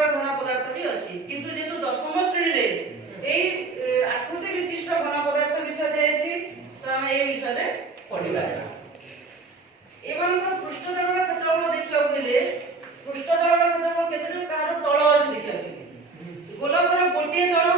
प्रकार घन पदार्थ भी अछि किंतु जेतु दशम श्रेणी रे एई आकृति विशिष्ट घन पदार्थ विषय देछि तो हम ए विषय रे पढिबा एवं पृष्ठतलर क्षेत्रफल देखिबा पहिले पृष्ठतलर क्षेत्रफल केतुटी कार तळ अछि देखिबा गोलकर गोटे तळ